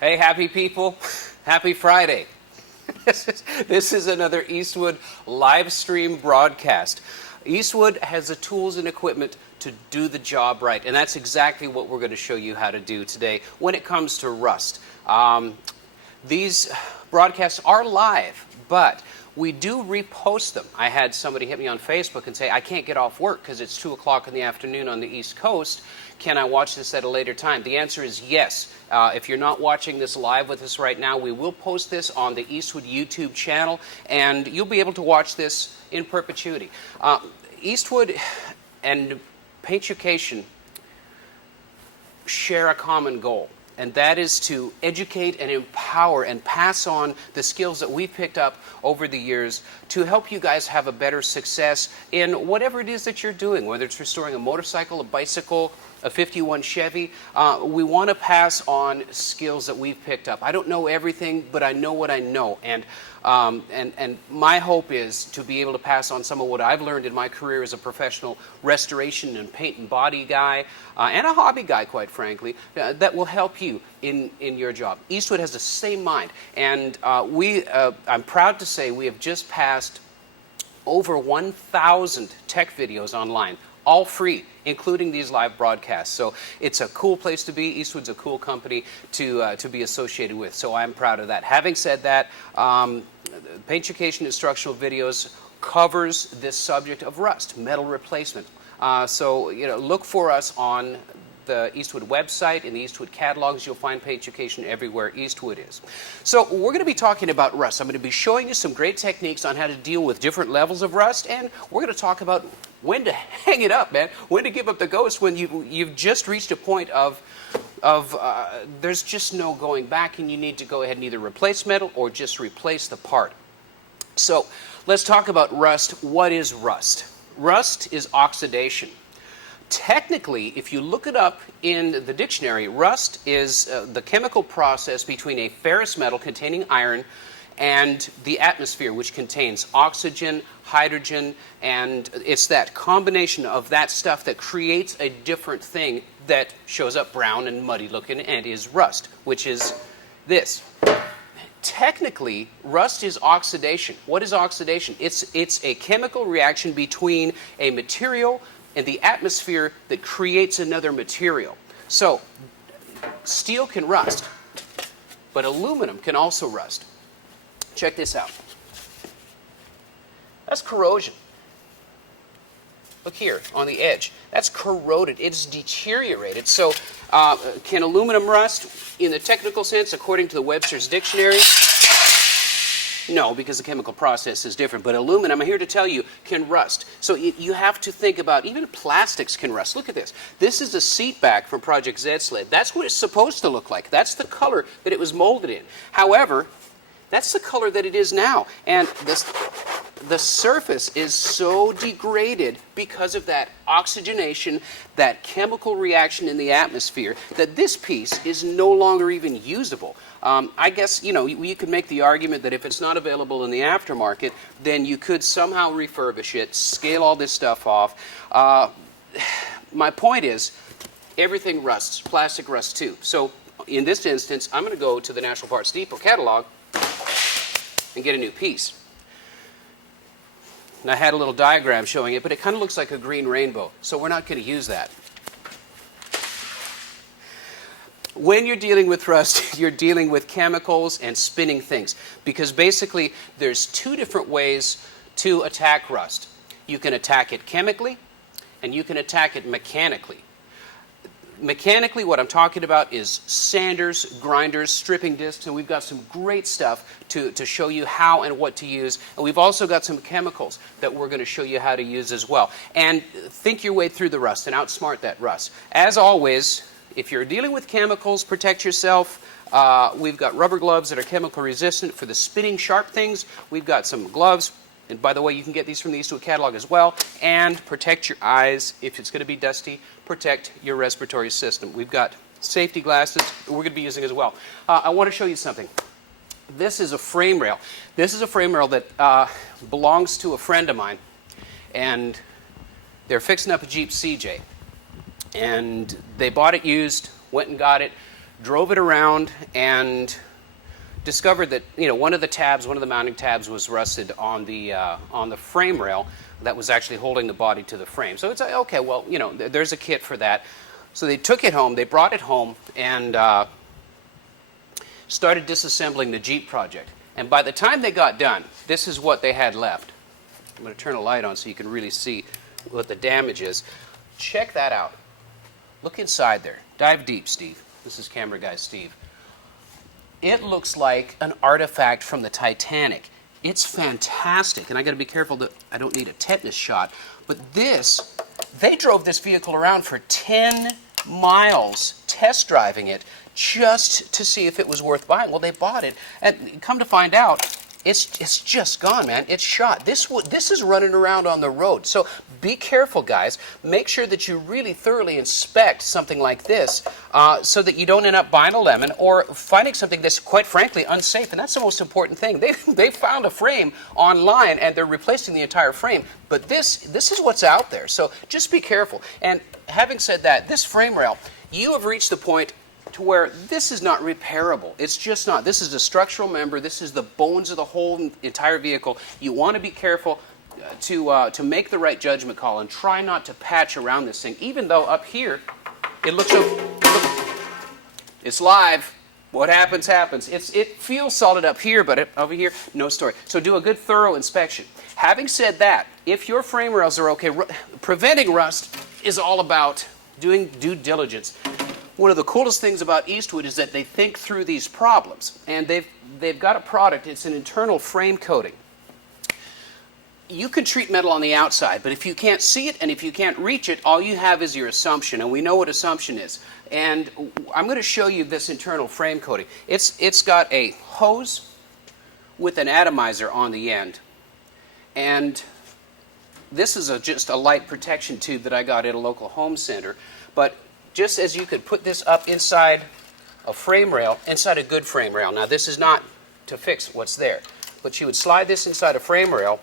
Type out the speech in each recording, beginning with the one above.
Hey, happy people. Happy Friday. This is another Eastwood live stream broadcast. Eastwood has the tools and equipment to do the job right, and that's exactly what we're going to show you how to do today when it comes to rust. These broadcasts are live, but we do repost them. I had somebody hit me on Facebook and say, I can't get off work because it's 2 o'clock in the afternoon on the East Coast. Can I watch this at a later time? The answer is yes. If you're not watching this live with us right now, we will post this on the Eastwood YouTube channel, and you'll be able to watch this in perpetuity. Eastwood and Paintucation share a common goal, and that is to educate and empower and pass on the skills that we've picked up over the years to help you guys have a better success in whatever it is that you're doing, whether it's restoring a motorcycle, a bicycle, a 51 Chevy. We want to pass on skills that we've picked up. I don't know everything, but I know what I know. And my hope is to be able to pass on some of what I've learned in my career as a professional restoration and paint and body guy, and a hobby guy, quite frankly, that will help you in your job. Eastwood has the same mind. And I'm proud to say we have just passed over 1,000 tech videos online, all free, including these live broadcasts. So it's a cool place to be. Eastwood's a cool company to be associated with. So I'm proud of that. Having said that, Paintucation Instructional Videos covers this subject of rust, metal replacement. So look for us on the Eastwood website. In the Eastwood catalogs, you'll find Paintucation everywhere Eastwood is. So we're going to be talking about rust. I'm going to be showing you some great techniques on how to deal with different levels of rust, and we're going to talk about when to hang it up, man, when to give up the ghost when you've just reached a point of there's just no going back, and you need to go ahead and either replace metal or just replace the part. So let's talk about rust. What is rust? Rust is oxidation. Technically, if you look it up in the dictionary, rust is the chemical process between a ferrous metal containing iron and the atmosphere, which contains oxygen, hydrogen, and it's that combination of that stuff that creates a different thing that shows up brown and muddy looking and is rust, which is this. Technically, rust is oxidation. What is oxidation? It's a chemical reaction between a material and the atmosphere that creates another material. So, steel can rust, but aluminum can also rust. Check this out. That's corrosion. Look here on the edge. That's corroded. It's deteriorated. So, can aluminum rust? In the technical sense, according to the Webster's Dictionary, no, because the chemical process is different. But aluminum, I'm here to tell you, can rust. So you have to think about, even plastics can rust. Look at this. This is a seat back from Project Z-Sled. That's what it's supposed to look like. That's the color that it was molded in. However, that's the color that it is now. And the surface is so degraded because of that oxygenation, that chemical reaction in the atmosphere, that this piece is no longer even usable. I guess, you could make the argument that if it's not available in the aftermarket, then you could somehow refurbish it, scale all this stuff off. My point is, everything rusts. Plastic rusts too. So in this instance, I'm going to go to the National Parts Depot catalog and get a new piece. And I had a little diagram showing it, but it kind of looks like a green rainbow, so we're not going to use that. When you're dealing with rust, you're dealing with chemicals and spinning things, because basically there's two different ways to attack rust. You can attack it chemically, and you can attack it mechanically. Mechanically, what I'm talking about is sanders, grinders, stripping discs, and we've got some great stuff to show you how and what to use. And we've also got some chemicals that we're going to show you how to use as well. And think your way through the rust and outsmart that rust. As always, if you're dealing with chemicals, protect yourself. We've got rubber gloves that are chemical resistant for the spinning sharp things. We've got some gloves. And by the way, you can get these from the Eastwood catalog as well. And protect your eyes. If it's going to be dusty, protect your respiratory system. We've got safety glasses we're going to be using as well. I want to show you something. This is a frame rail. This is a frame rail that belongs to a friend of mine. And they're fixing up a Jeep CJ. And they bought it used, went and got it, drove it around, and discovered that one of the mounting tabs was rusted on the frame rail that was actually holding the body to the frame. So it's like, okay, well, there's a kit for that. So they took it home, they brought it home, and started disassembling the Jeep project. And by the time they got done, this is what they had left. I'm going to turn a light on so you can really see what the damage is. Check that out. Look inside there. Dive deep, Steve. This is camera guy Steve. It looks like an artifact from the Titanic. It's fantastic, and I got to be careful that I don't need a tetanus shot. But they drove this vehicle around for 10 miles test driving it just to see if it was worth buying. Well, they bought it, and come to find out, it's just gone, man. It's shot. This is running around on the road. So be careful, guys. Make sure that you really thoroughly inspect something like this so that you don't end up buying a lemon or finding something that's, quite frankly, unsafe. And that's the most important thing. They found a frame online, and they're replacing the entire frame. But this is what's out there. So just be careful. And having said that, this frame rail, you have reached the point to where this is not repairable. It's just not. This is a structural member. This is the bones of the whole entire vehicle. You want to be careful to make the right judgment call and try not to patch around this thing. Even though up here it looks it's live. What happens happens. It feels solid up here, but over here, no story. So do a good thorough inspection. Having said that, if your frame rails are okay, preventing rust is all about doing due diligence. One of the coolest things about Eastwood is that they think through these problems, and they've got a product. It's an internal frame coating. You can treat metal on the outside, but if you can't see it and if you can't reach it, all you have is your assumption, and we know what assumption is. And I'm going to show you this internal frame coating. It's got a hose with an atomizer on the end, and this is just a light protection tube that I got at a local home center. But just as you could put this up inside a frame rail, inside a good frame rail. Now, this is not to fix what's there, but you would slide this inside a frame rail,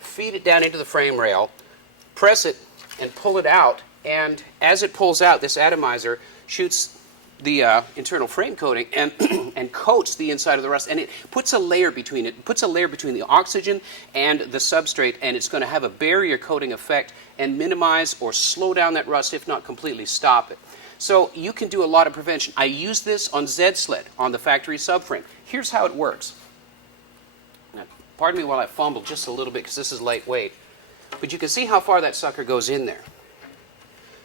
feed it down into the frame rail, press it, and pull it out. And as it pulls out, this atomizer shoots the internal frame coating and coats the inside of the rust, and it puts a layer between it. It puts a layer between the oxygen and the substrate, and it's going to have a barrier coating effect and minimize or slow down that rust, if not completely stop it. So you can do a lot of prevention. I use this on Z-Sled, on the factory subframe. Here's how it works. Now, pardon me while I fumble just a little bit, because this is lightweight. But you can see how far that sucker goes in there.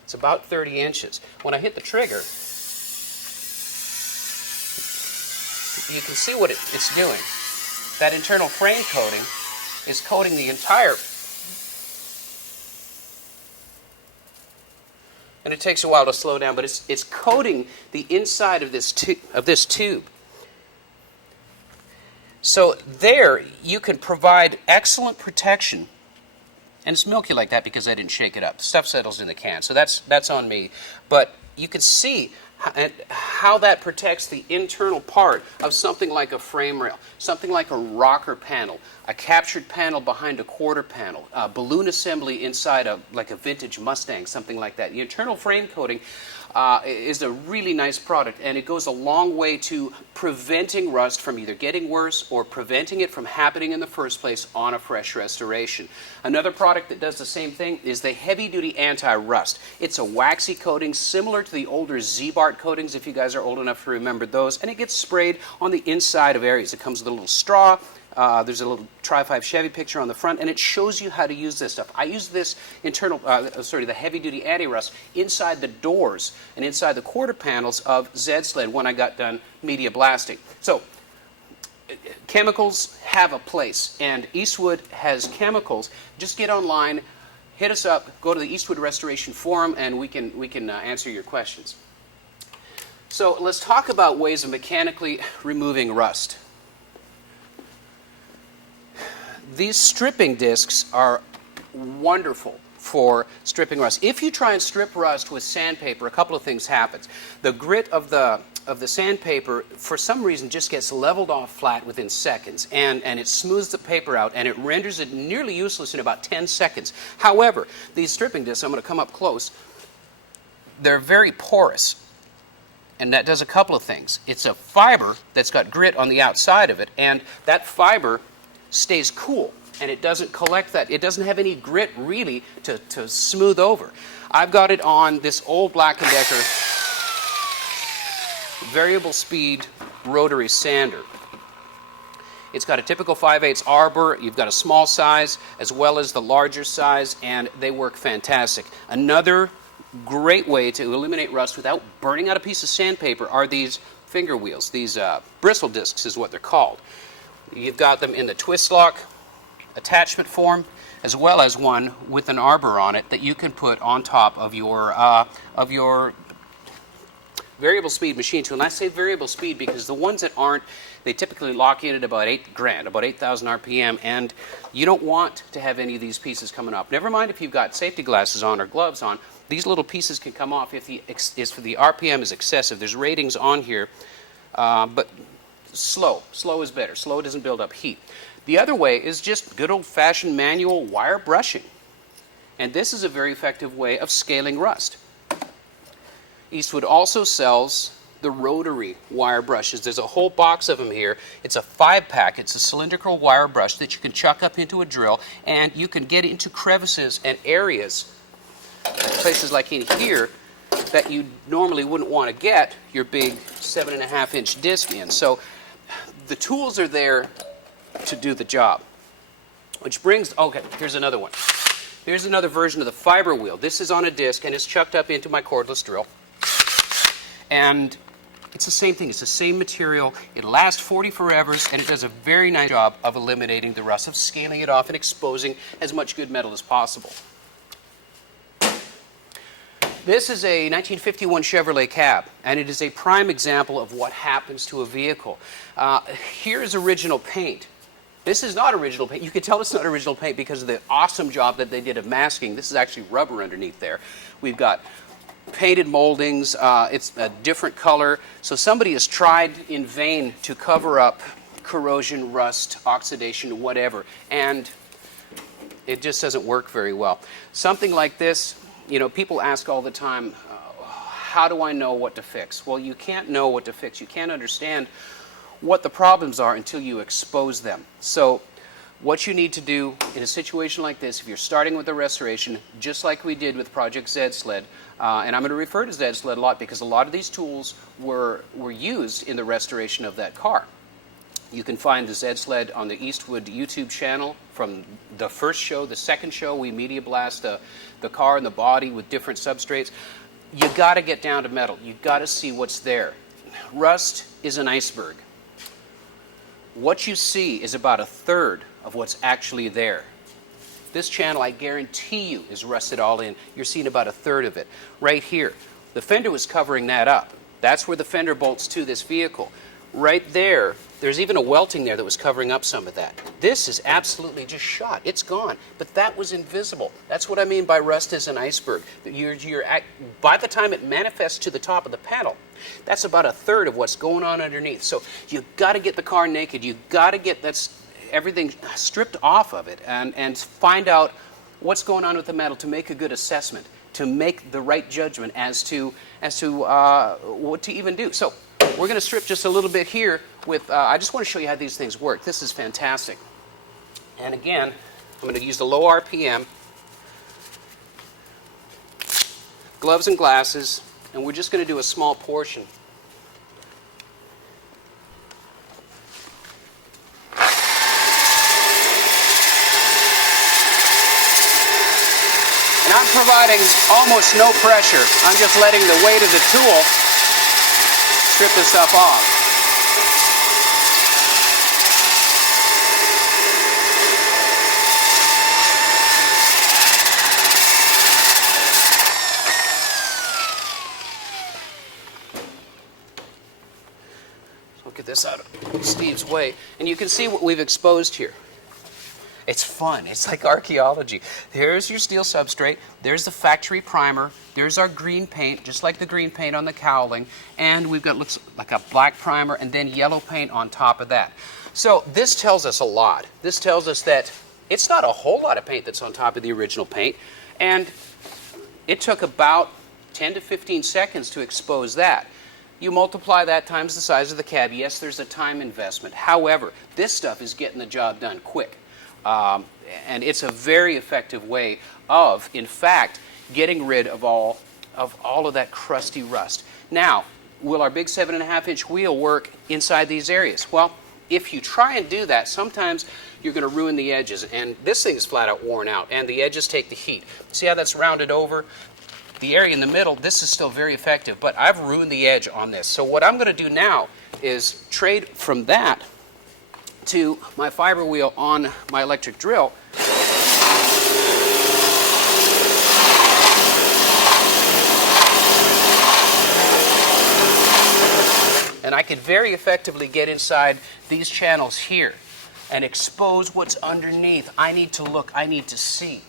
It's about 30 inches. When I hit the trigger, you can see what it's doing. That internal frame coating is coating the entire, and it takes a while to slow down, but it's coating the inside of this tube. So there you can provide excellent protection. And it's milky like that because I didn't shake it up. Stuff settles in the can, so that's on me. But you can see how that protects the internal part of something like a frame rail, something like a rocker panel, a captured panel behind a quarter panel, a balloon assembly inside like a vintage Mustang, something like that. The internal frame coating is a really nice product, and it goes a long way to preventing rust from either getting worse or preventing it from happening in the first place on a fresh restoration. Another product that does the same thing is the heavy-duty anti-rust. It's a waxy coating similar to the older Z-Bart coatings, if you guys are old enough to remember those, and it gets sprayed on the inside of areas. It comes with a little straw. There's a little Tri-5 Chevy picture on the front, and it shows you how to use this stuff. I use this the heavy-duty anti-rust inside the doors and inside the quarter panels of Z-Sled when I got done media blasting. So, chemicals have a place, and Eastwood has chemicals. Just get online, hit us up, go to the Eastwood Restoration Forum, and we can answer your questions. So let's talk about ways of mechanically removing rust. These stripping discs are wonderful for stripping rust. If you try and strip rust with sandpaper, a couple of things happen. The grit of the sandpaper, for some reason, just gets leveled off flat within seconds, and it smooths the paper out, and it renders it nearly useless in about 10 seconds. However, these stripping discs, I'm going to come up close, they're very porous. and that does a couple of things. It's a fiber that's got grit on the outside of it, and that fiber stays cool, and it doesn't collect that. It doesn't have any grit really to smooth over. I've got it on this old Black & Decker variable speed rotary sander. It's got a typical 5/8 arbor. You've got a small size as well as the larger size, and they work fantastic. Another great way to eliminate rust without burning out a piece of sandpaper are these finger wheels. These bristle discs is what they're called. You've got them in the twist lock attachment form, as well as one with an arbor on it that you can put on top of your variable speed machine tool. And I say variable speed because the ones that aren't, they typically lock in at about $8,000, about 8,000 RPM, and you don't want to have any of these pieces coming off. Never mind if you've got safety glasses on or gloves on, these little pieces can come off if the RPM is excessive. There's ratings on here, but slow is better. Slow doesn't build up heat. The other way is just good old-fashioned manual wire brushing, and this is a very effective way of scaling rust. Eastwood also sells the rotary wire brushes. There's a whole box of them here. It's a 5-pack. It's a cylindrical wire brush that you can chuck up into a drill, and you can get into crevices and areas, places like in here, that you normally wouldn't want to get your big 7.5-inch disc in. So the tools are there to do the job. Which brings, okay, here's another one. Here's another version of the fiber wheel. This is on a disc, and it's chucked up into my cordless drill. And it's the same thing. It's the same material. It lasts 40 forevers, and it does a very nice job of eliminating the rust, of scaling it off and exposing as much good metal as possible. This is a 1951 Chevrolet cab, and it is a prime example of what happens to a vehicle. Here is original paint. This is not original paint. You can tell it's not original paint because of the awesome job that they did of masking. This is actually rubber underneath there. We've got painted moldings. It's a different color. So somebody has tried in vain to cover up corrosion, rust, oxidation, whatever, and it just doesn't work very well. Something like this, you know, people ask all the time, how do I know what to fix? Well, you can't know what to fix. You can't understand what the problems are until you expose them. So what you need to do in a situation like this, if you're starting with a restoration, just like we did with Project Z-Sled, and I'm going to refer to Z-Sled a lot because a lot of these tools were used in the restoration of that car. You can find the Z-Sled on the Eastwood YouTube channel from the first show. The second show, we media blast the car and the body with different substrates. You got to get down to metal. You got to see what's there. Rust is an iceberg. What you see is about 1/3 of what's actually there. This channel, I guarantee you, is rusted all in. You're seeing about 1/3 of it. Right here, the fender was covering that up. That's where the fender bolts to this vehicle. Right there, there's even a welting there that was covering up some of that. This is absolutely just shot. It's gone. But that was invisible. That's what I mean by rust is an iceberg. By the time it manifests to the top of the panel, that's about 1/3 of what's going on underneath. So you've got to get the car naked. You've got to get everything stripped off of it and find out what's going on with the metal to make a good assessment, to make the right judgment as to what to even do. So we're going to strip just a little bit here with, I just want to show you how these things work. This is fantastic. And again, I'm going to use the low RPM, gloves and glasses, and we're just going to do a small portion. And I'm providing almost no pressure. I'm just letting the weight of the tool strip this stuff off. So get this out of Steve's way, and you can see what we've exposed here. It's fun. It's like archaeology. Here's your steel substrate. There's the factory primer. There's our green paint, just like the green paint on the cowling. And we've got, looks like a black primer and then yellow paint on top of that. So this tells us a lot. This tells us that it's not a whole lot of paint that's on top of the original paint. And it took about 10 to 15 seconds to expose that. You multiply that times the size of the cab. Yes, there's a time investment. However, this stuff is getting the job done quick. And it's a very effective way of, in fact, getting rid of all of that crusty rust. Now, will our big 7.5-inch wheel work inside these areas? Well, if you try and do that, sometimes you're going to ruin the edges. And this thing is flat out worn out, and the edges take the heat. See how that's rounded over? The area in the middle, this is still very effective, but I've ruined the edge on this. So what I'm going to do now is trade from that to my fiber wheel on my electric drill. And I can very effectively get inside these channels here and expose what's underneath. I need to look, I need to see.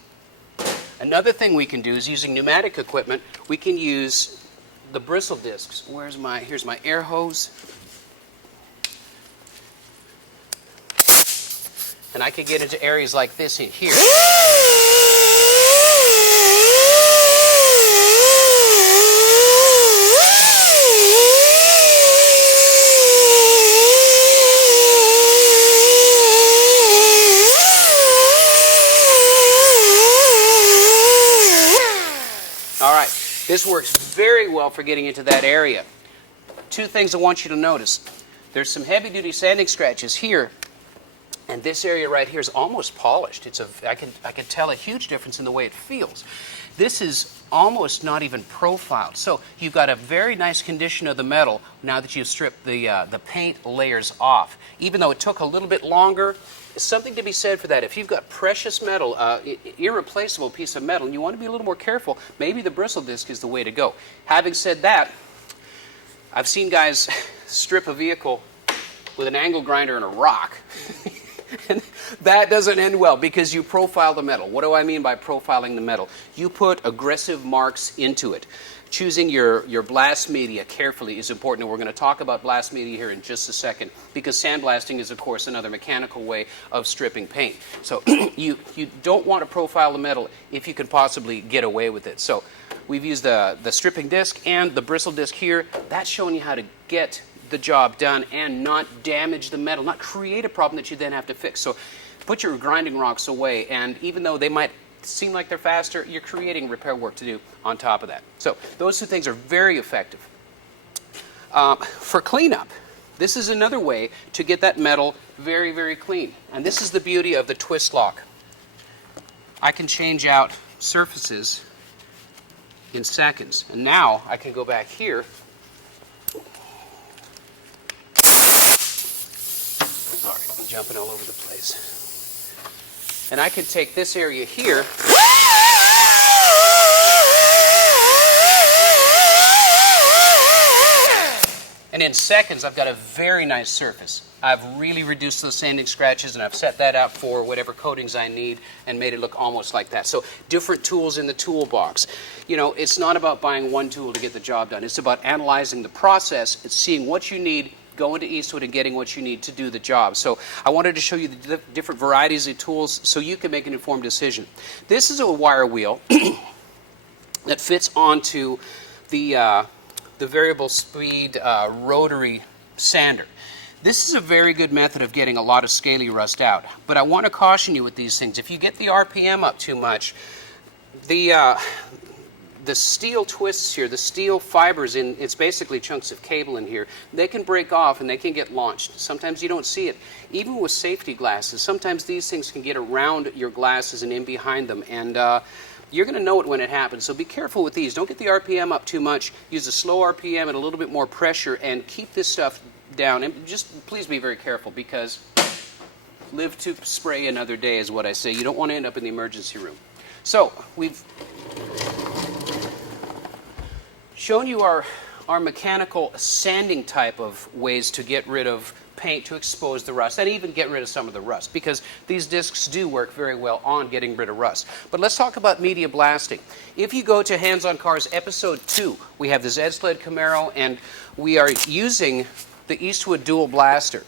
Another thing we can do is using pneumatic equipment, we can use the bristle discs. Here's my air hose. And I can get into areas like this in here. This works very well for getting into that area. Two things I want you to notice. There's some heavy-duty sanding scratches here, and this area right here is almost polished. I can tell a huge difference in the way it feels. This is almost not even profiled. So you've got a very nice condition of the metal now that you've stripped the paint layers off. Even though it took a little bit longer, there's something to be said for that. If you've got precious metal, irreplaceable piece of metal, and you want to be a little more careful, maybe the bristle disc is the way to go. Having said that, I've seen guys strip a vehicle with an angle grinder and a rock. And that doesn't end well because you profile the metal. What do I mean by profiling the metal? You put aggressive marks into it. Choosing your blast media carefully is important, and we're going to talk about blast media here in just a second, because sandblasting is, of course, another mechanical way of stripping paint. So you don't want to profile the metal if you can possibly get away with it. So we've used the stripping disc and the bristle disc here. That's showing you how to get the job done and not damage the metal, not create a problem that you then have to fix. So put your grinding rocks away, and even though they might seem like they're faster, you're creating repair work to do on top of that. So those two things are very effective. For cleanup, this is another way to get that metal very, very clean. And this is the beauty of the twist lock. I can change out surfaces in seconds. And now I can go back here. Sorry, I'm jumping all over the place. And I can take this area here and in seconds I've got a very nice surface. I've really reduced those sanding scratches, and I've set that out for whatever coatings I need and made it look almost like that. So different tools in the toolbox. You know, it's not about buying one tool to get the job done. It's about analyzing the process. It's seeing what you need, going to Eastwood and getting what you need to do the job. So I wanted to show you the different varieties of tools so you can make an informed decision. This is a wire wheel that fits onto the variable speed rotary sander. This is a very good method of getting a lot of scaly rust out, but I want to caution you with these things. If you get the RPM up too much, the steel twists here, the steel fibers it's basically chunks of cable in here, they can break off and they can get launched. Sometimes you don't see it. Even with safety glasses, sometimes these things can get around your glasses and in behind them, and you're going to know it when it happens. So be careful with these. Don't get the RPM up too much. Use a slow RPM and a little bit more pressure, and keep this stuff down. And just please be very careful, because live to spray another day is what I say. You don't want to end up in the emergency room. So we've shown you our mechanical sanding type of ways to get rid of paint, to expose the rust, and even get rid of some of the rust, because these discs do work very well on getting rid of rust. But let's talk about media blasting. If you go to Hands on Cars episode 2, we have the Z-Sled Camaro, and we are using the Eastwood dual blaster.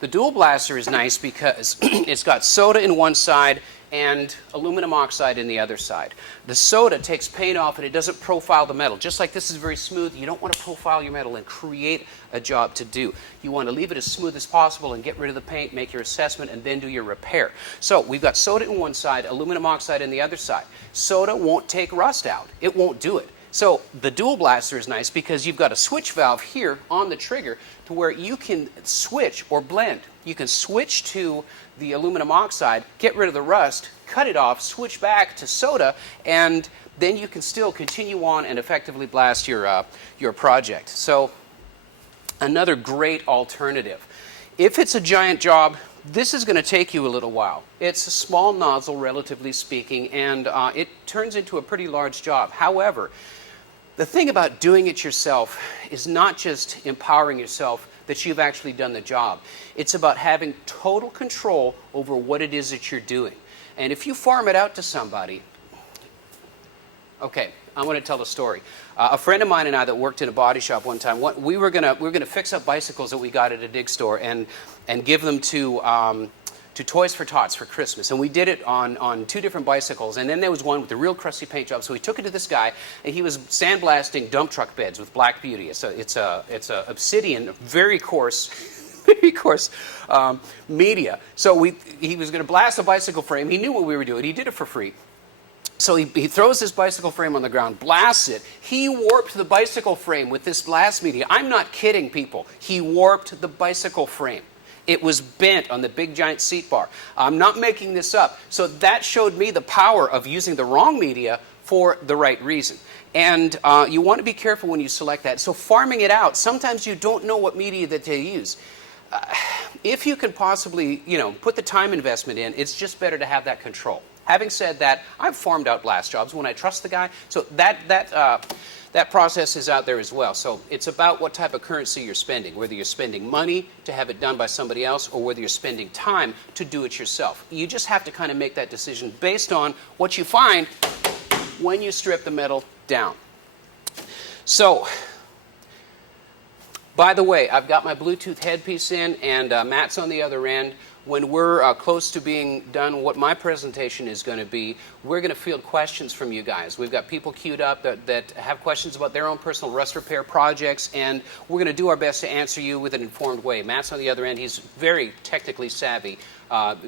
The dual blaster is nice because it's got soda in one side and aluminum oxide in the other side. The soda takes paint off and it doesn't profile the metal. Just like this is very smooth, you don't want to profile your metal and create a job to do. You want to leave it as smooth as possible and get rid of the paint, make your assessment, and then do your repair. So we've got soda in one side, aluminum oxide in the other side. Soda won't take rust out. It won't do it. So the dual blaster is nice because you've got a switch valve here on the trigger to where you can switch or blend. You can switch to the aluminum oxide, get rid of the rust, cut it off, switch back to soda, and then you can still continue on and effectively blast your project. So another great alternative. If it's a giant job, this is going to take you a little while. It's a small nozzle, relatively speaking, and it turns into a pretty large job. However, the thing about doing it yourself is not just empowering yourself that you've actually done the job. It's about having total control over what it is that you're doing. And if you farm it out to somebody, okay, I want to tell the story. A friend of mine and I that worked in a body shop one time, we were gonna fix up bicycles that we got at a dig store and give them to Toys for Tots for Christmas. And we did it on 2 different bicycles. And then there was one with a real crusty paint job. So we took it to this guy, and he was sandblasting dump truck beds with Black Beauty. It's a obsidian, very coarse, very coarse media. So he was going to blast a bicycle frame. He knew what we were doing. He did it for free. So he throws this bicycle frame on the ground, blasts it. He warped the bicycle frame with this blast media. I'm not kidding, people. He warped the bicycle frame. It was bent on the big giant seat bar. I'm not making this up. So that showed me the power of using the wrong media for the right reason. And you want to be careful when you select that. So farming it out, sometimes you don't know what media that they use. If you can possibly, put the time investment in, it's just better to have that control. Having said that, I've farmed out blast jobs when I trust the guy. So that process is out there as well. So it's about what type of currency you're spending, whether you're spending money to have it done by somebody else or whether you're spending time to do it yourself. You just have to kind of make that decision based on what you find when you strip the metal down. So, by the way, I've got my Bluetooth headpiece in and Matt's on the other end. When we're close to being done what my presentation is going to be, we're going to field questions from you guys. We've got people queued up that have questions about their own personal rust repair projects, and we're going to do our best to answer you with an informed way. Matt's on the other end. He's very technically savvy,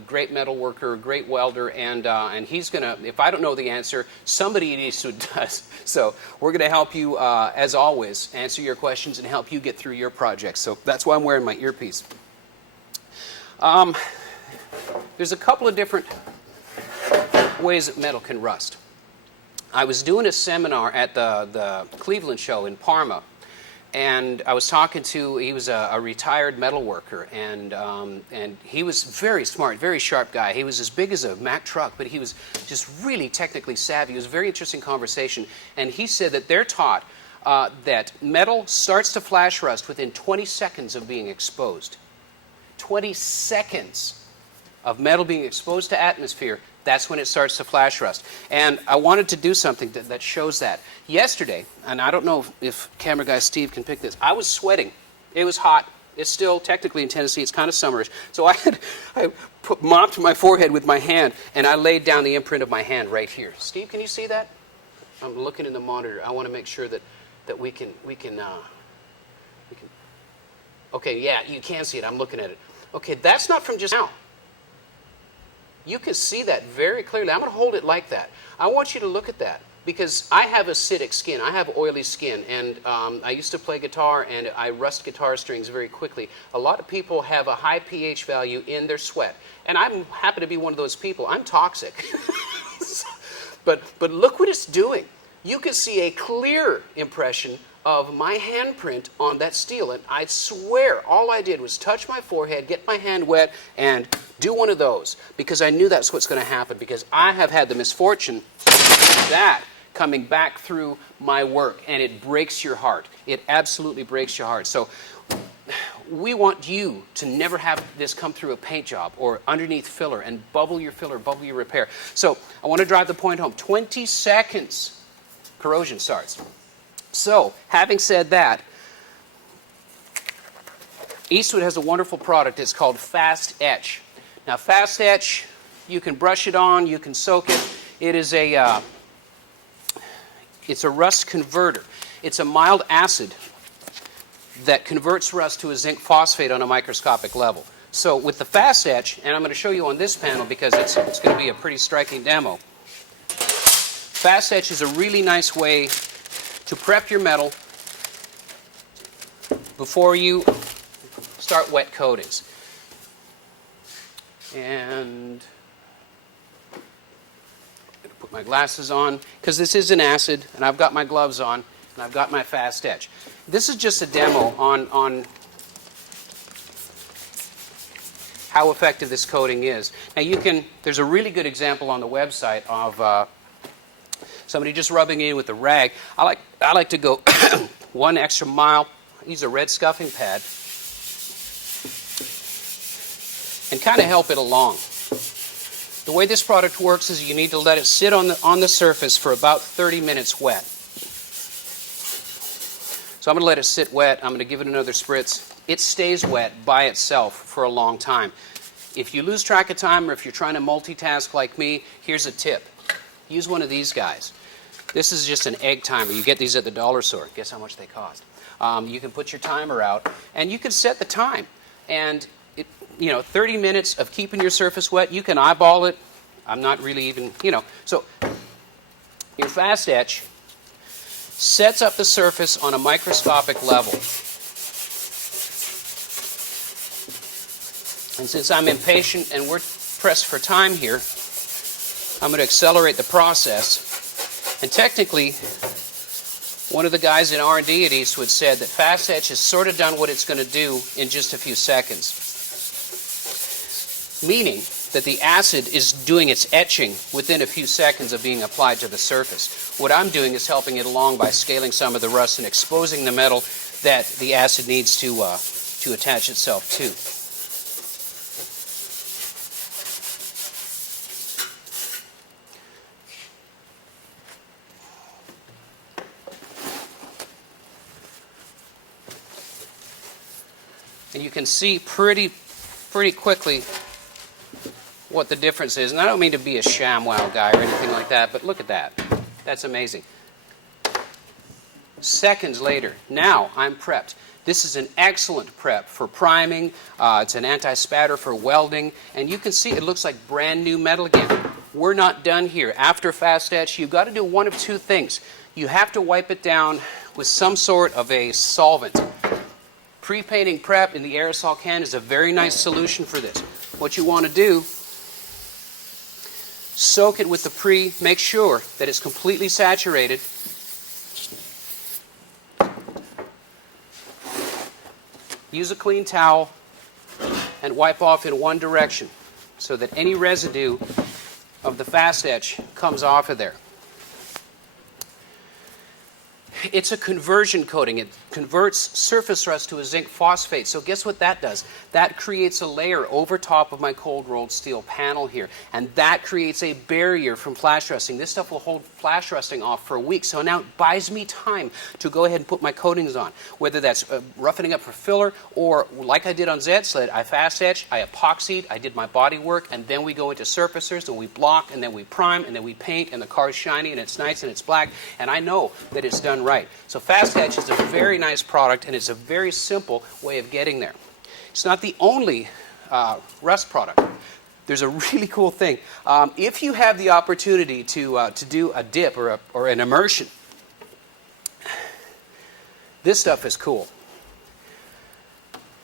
great metal worker, great welder, and he's going to, if I don't know the answer, somebody at Eastwood does. So we're going to help you, as always, answer your questions and help you get through your projects. So that's why I'm wearing my earpiece. There's a couple of different ways that metal can rust. I was doing a seminar at the Cleveland show in Parma, and I was talking to, he was a retired metal worker, and he was very smart, very sharp guy. He was as big as a Mack truck, but he was just really technically savvy. It was a very interesting conversation, and he said that they're taught that metal starts to flash rust within 20 seconds of being exposed. 20 seconds of metal being exposed to atmosphere, that's when it starts to flash rust. And I wanted to do something that shows that. Yesterday, and I don't know if camera guy Steve can pick this, I was sweating. It was hot. It's still technically in Tennessee, it's kind of summerish. So I mopped my forehead with my hand, and I laid down the imprint of my hand right here. Steve, can you see that? I'm looking in the monitor. I want to make sure that we can. Okay, yeah, you can see it. I'm looking at it. Okay, that's not from just now. You can see that very clearly. I'm going to hold it like that. I want you to look at that because I have acidic skin. I have oily skin, and I used to play guitar, and I rust guitar strings very quickly. A lot of people have a high pH value in their sweat, and I happen to be one of those people. I'm toxic. But look what it's doing. You can see a clear impression of my handprint on that steel. And I swear all I did was touch my forehead, get my hand wet, and do one of those because I knew that's what's going to happen because I have had the misfortune of that coming back through my work, and it breaks your heart. It absolutely breaks your heart. So we want you to never have this come through a paint job or underneath filler and bubble your filler, bubble your repair. So I want to drive the point home. 20 seconds, corrosion starts. So, having said that, Eastwood has a wonderful product. It's called Fast Etch. Now, Fast Etch, You can brush it on, you can soak it. It is a, it's a rust converter. It's a mild acid that converts rust to a zinc phosphate on a microscopic level. So with the Fast Etch, and I'm going to show you on this panel because it's going to be a pretty striking demo. Fast Etch is a really nice way to prep your metal before you start wet coatings. And I'm going to put my glasses on because this is an acid, and I've got my gloves on, and I've got my Fast Etch. This is just a demo on how effective this coating is. Now you can, there's a really good example on the website of somebody just rubbing it in with a rag. I like to go one extra mile. Use a red scuffing pad and kind of help it along. The way this product works is you need to let it sit on the surface for about 30 minutes wet. So I'm going to let it sit wet. I'm going to give it another spritz. It stays wet by itself for a long time. If you lose track of time or if you're trying to multitask like me, here's a tip. Use one of these guys. This is just an egg timer. You get these at the dollar store. Guess how much they cost? You can put your timer out, and you can set the time. And, 30 minutes of keeping your surface wet, you can eyeball it. I'm not really even, So your Fast Etch sets up the surface on a microscopic level. And since I'm impatient and we're pressed for time here, I'm going to accelerate the process. And technically, one of the guys in R&D at Eastwood said that Fast Etch has sort of done what it's going to do in just a few seconds. Meaning that the acid is doing its etching within a few seconds of being applied to the surface. What I'm doing is helping it along by scaling some of the rust and exposing the metal that the acid needs to attach itself to. And you can see pretty quickly what the difference is. And I don't mean to be a ShamWow guy or anything like that, but look at that. That's amazing. Seconds later, now I'm prepped. This is an excellent prep for priming. It's an anti-spatter for welding. And you can see it looks like brand new metal again. We're not done here. After Fast Etch, you've got to do one of two things. You have to wipe it down with some sort of a solvent. Pre-painting prep in the aerosol can is a very nice solution for this. What you want to do, soak it with the pre, make sure that it's completely saturated. Use a clean towel and wipe off in one direction so that any residue of the Fast Etch comes off of there. It's a conversion coating. It converts surface rust to a zinc phosphate. So guess what that does? That creates a layer over top of my cold rolled steel panel here. And that creates a barrier from flash rusting. This stuff will hold flash rusting off for a week. So now it buys me time to go ahead and put my coatings on. Whether that's roughening up for filler or like I did on Z-Sled, I Fast Etched, I epoxied, I did my body work, and then we go into surfacers and we block and then we prime and then we paint and the car's shiny and it's nice and it's black. And I know that it's done right. So Fast Etch is a very nice product, and it's a very simple way of getting there. It's not the only rust product. There's a really cool thing. If you have the opportunity to do a dip or an immersion, this stuff is cool.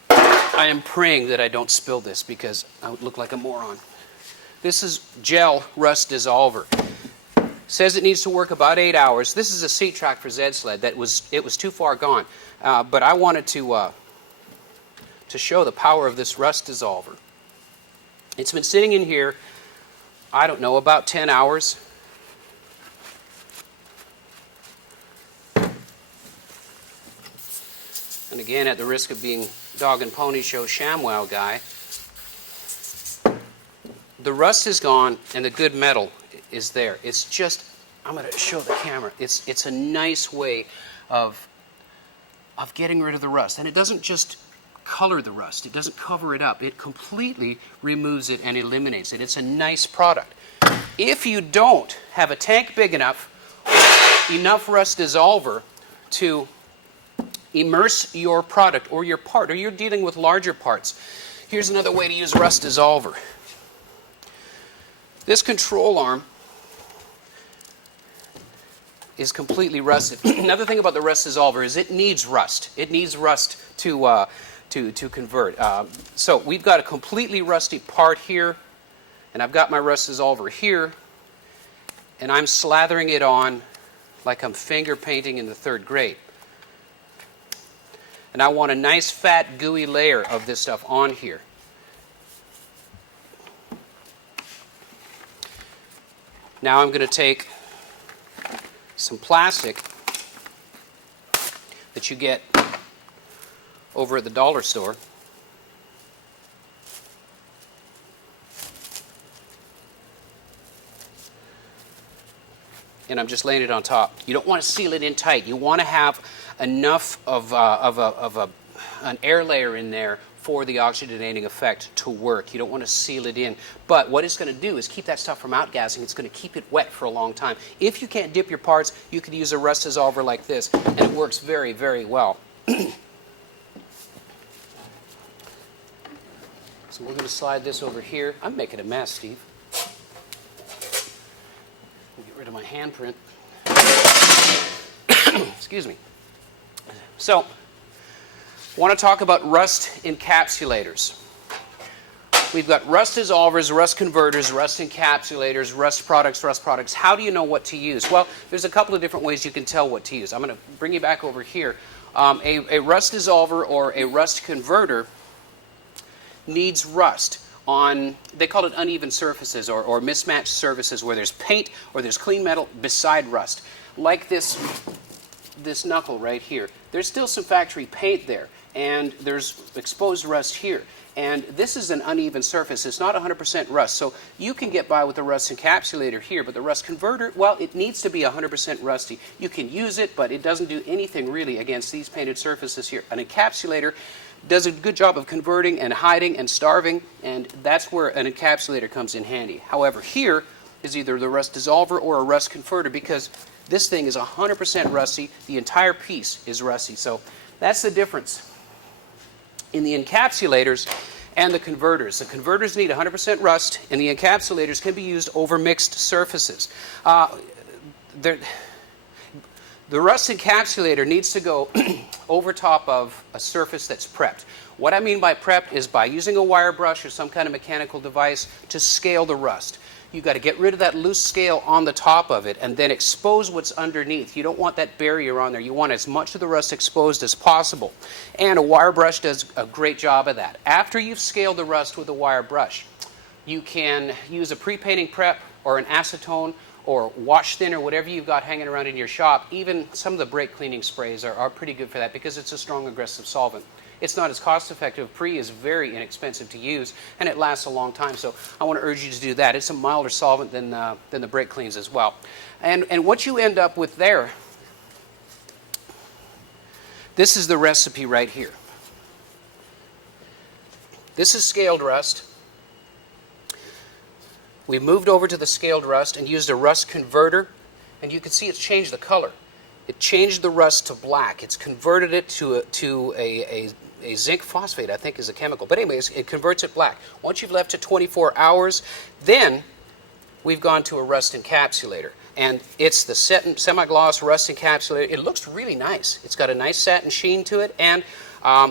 I am praying that I don't spill this because I would look like a moron. This is gel rust dissolver. Says it needs to work about 8 hours. This is a seat track for Z-Sled. It was too far gone. But I wanted to show the power of this rust dissolver. It's been sitting in here, I don't know, about 10 hours. And again, at the risk of being dog and pony show ShamWow guy, the rust is gone and the good metal is there. It's just, I'm going to show the camera. It's a nice way of getting rid of the rust. And it doesn't just color the rust. It doesn't cover it up. It completely removes it and eliminates it. It's a nice product. If you don't have a tank big enough rust dissolver to immerse your product or your part, or you're dealing with larger parts, here's another way to use rust dissolver. This control arm is completely rusted. Another thing about the rust dissolver is it needs rust. It needs rust to convert. So we've got a completely rusty part here, and I've got my rust dissolver here, and I'm slathering it on like I'm finger painting in the 3rd grade. And I want a nice fat gooey layer of this stuff on here. Now I'm going to take some plastic that you get over at the dollar store. And I'm just laying it on top. You don't want to seal it in tight. You want to have enough of an air layer in there for the oxygenating effect to work. You don't want to seal it in. But what it's going to do is keep that stuff from outgassing. It's going to keep it wet for a long time. If you can't dip your parts, you could use a rust dissolver like this, and it works very, very well. So we're going to slide this over here. I'm making a mess, Steve. I'll get rid of my handprint. Excuse me. So, I want to talk about rust encapsulators. We've got rust dissolvers, rust converters, rust encapsulators, rust products. How do you know what to use? Well, there's a couple of different ways you can tell what to use. I'm going to bring you back over here. A rust dissolver or a rust converter needs rust on, they call it uneven surfaces or mismatched surfaces where there's paint or there's clean metal beside rust. Like this knuckle right here. There's still some factory paint there, and there's exposed rust here. And this is an uneven surface. It's not 100% rust. So you can get by with the rust encapsulator here, but the rust converter, well, it needs to be 100% rusty. You can use it, but it doesn't do anything really against these painted surfaces here. An encapsulator does a good job of converting and hiding and starving, and that's where an encapsulator comes in handy. However, here is either the rust dissolver or a rust converter, because this thing is 100% rusty. The entire piece is rusty. So that's the difference in the encapsulators and the converters. The converters need 100% rust, and the encapsulators can be used over mixed surfaces. The rust encapsulator needs to go over top of a surface that's prepped. What I mean by prepped is by using a wire brush or some kind of mechanical device to scale the rust. You've got to get rid of that loose scale on the top of it and then expose what's underneath. You don't want that barrier on there. You want as much of the rust exposed as possible. And a wire brush does a great job of that. After you've scaled the rust with a wire brush, you can use a pre-painting prep or an acetone or wash thinner, whatever you've got hanging around in your shop. Even some of the brake cleaning sprays are pretty good for that because it's a strong aggressive solvent. It's not as cost effective. Pre is very inexpensive to use, and it lasts a long time. So I want to urge you to do that. It's a milder solvent than the brake cleans as well. And what you end up with there, this is the recipe right here. This is scaled rust. We moved over to the scaled rust and used a rust converter, and you can see it's changed the color. It changed the rust to black. It's converted it to a zinc phosphate, I think, is a chemical. But anyways, it converts it black. Once you've left it 24 hours, then we've gone to a rust encapsulator. And it's the semi-gloss rust encapsulator. It looks really nice. It's got a nice satin sheen to it, and